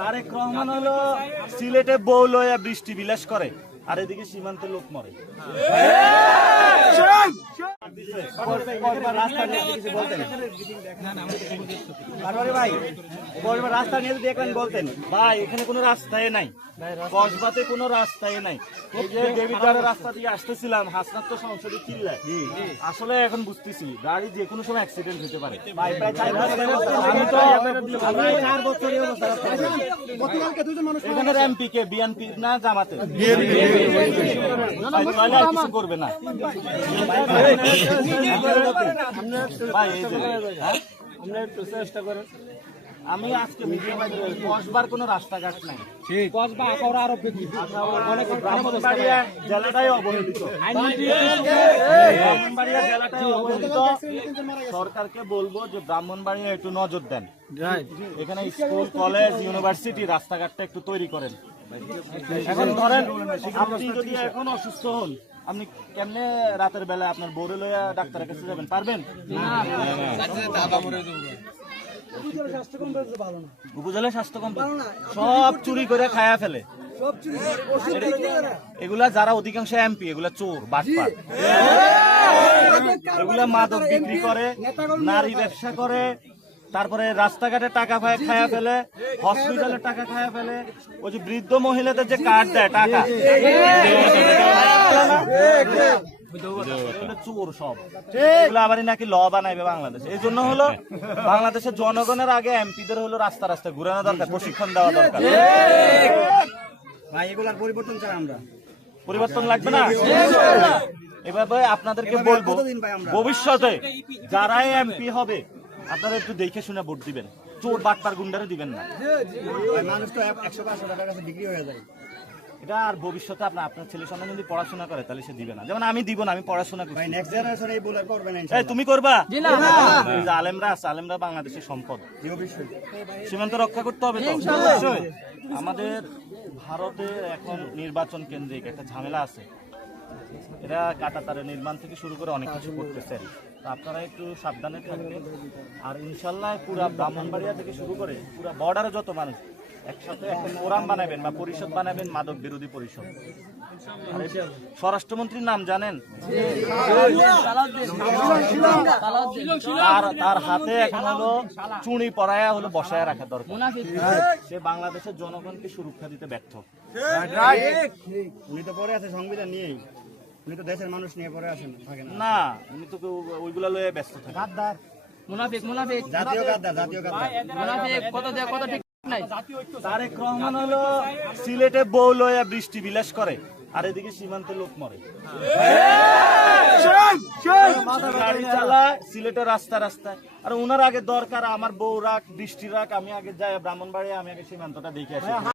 তারেক রহমান হলো সিলেটে বউ লইয়া বৃষ্টি বিলাস করে, আর এদিকে সীমান্তে লোক মরে। রাস্তা নিয়ে দেখলেন বলতেন ভাই এখানে কোনো রাস্তায় নাই, কসবাতে কোনো রাস্তায় নাই। এই যে দেবীদ্বারের রাস্তা দিয়ে আসতেছিলাম, হাসনাত তো সংসদে চিল্লায়, আসলে এখন বুঝতেছি গাড়ি যে কোনো সময় অ্যাক্সিডেন্ট হতে পারে। এখানের এমপি কে বিএনপি না জামাতে কিছু করবে না ভাই, চেষ্টা করেন। আমি আজকে কসবার কোনো রাস্তাঘাট নাই, ব্রাহ্মণবাড়িয়া জেলাটাই অবহেলিত, সরকারকে বলবো যে ব্রাহ্মণবাড়িয়া একটু নজর দেন, এখানে স্কুল কলেজ ইউনিভার্সিটি রাস্তাঘাটটা একটু তৈরি করেন। এখন ধরেন আপনি যদি এখন অসুস্থ হন, আপনি কেমনে রাতের বেলা আপনার বউরে লইয়া ডাক্তারের কাছে যাবেন? পারবেন? উপজেলা স্বাস্থ্য কমপ্লেক্স সব চুরি করে খায়া ফেলে। এগুলা যারা অধিকাংশ এমপি, এগুলা চোর বাটপার, এগুলা মাদক বিক্রি করে, নারী ব্যবসা করে, তারপরে রাস্তাঘাটে টাকা খায়া ফেলে, হসপিটালে টাকা খায়া ফেলে, ওই যে বৃদ্ধ মহিলাদের যে কার্ড দেয় টাকা, চোর সব। এগুলো আবার নাকি ল বানাইবে বাংলাদেশ। এই জন্য হলো বাংলাদেশের জনগণের আগে এমপিদের হলো রাস্তা রাস্তায় ঘুরানো দরকার, প্রশিক্ষণ দেওয়া দরকার। ভাই এগুলার পরিবর্তন চাই আমরা, পরিবর্তন লাগবে না। এভাবে আপনাদেরকে বলবো ভবিষ্যতে যারাই এমপি হবে আপনারা একটু দেখে শুনে ভোট দিবেন, চোর বাটপার গুন্ডারে দিবেন না। মানুষ তো 100-500 টাকার কাছে বিক্রি হয়ে যায়। এটা আর ভবিষ্যতে আপনার ছেলে সন্তান যদি পড়াশোনা করে তাহলে সে দিবে না। যেমন আমি দিব না, আমি পড়াশোনা করি। নেক্সট জেনারেশন এই বলে করবে না। এই তুমি করবা? আলেমরা আছে, আলেমরা বাংলাদেশের সম্পদ, সীমান্ত রক্ষা করতে হবে। তো আমাদের ভারতে এখন নির্বাচন কেন্দ্রিক একটা ঝামেলা আছে, এরা কাঁটাতারের নির্মাণ থেকে শুরু করে অনেক কিছু করতেছে। আপনারা একটু সাবধানে থাকবেন। আর ইনশাল্লাহ পুরা ব্রাহ্মণবাড়িয়া থেকে শুরু করে পুরা বর্ডারে যত মানুষ একসাথে একটা ফোরাম বানাবেন বা পরিষদ বানাবেন, মাদক বিরোধী পরিষদ। স্বরাষ্ট্রমন্ত্রীর নাম জানেন? তার হাতে এখন হলো চুনি পরায়া হলো বসায় রাখা দরকার। সে বাংলাদেশের জনগণকে সুরক্ষা দিতে ব্যর্থ। উনি তো পরে আছে সংবিধান নিয়েই, উনি তো দেশের মানুষ নিয়ে পরে আছেন না, উনি তো ওইগুলা লয়ে ব্যস্ত থাকে। গাদ্দার, মুনাফিক, জাতীয় গাদ্দার, জাতীয় গাদ্দার, মুনাফিক, কত ঠিক নাই। তারেক রহমান হলো সিলেটে বউ লইয়া বৃষ্টি বিলাস করে, আর এদিকে সীমান্তে লোক মরে। গাড়ি চালায় সিলেটের রাস্তা রাস্তায়, আর উনার আগে দরকার আমার বউ রাখ, বৃষ্টি রাখ, আমি আগে যাই ব্রাহ্মণবাড়িয়া, আমি আগে সীমান্তটা দেখে আসি।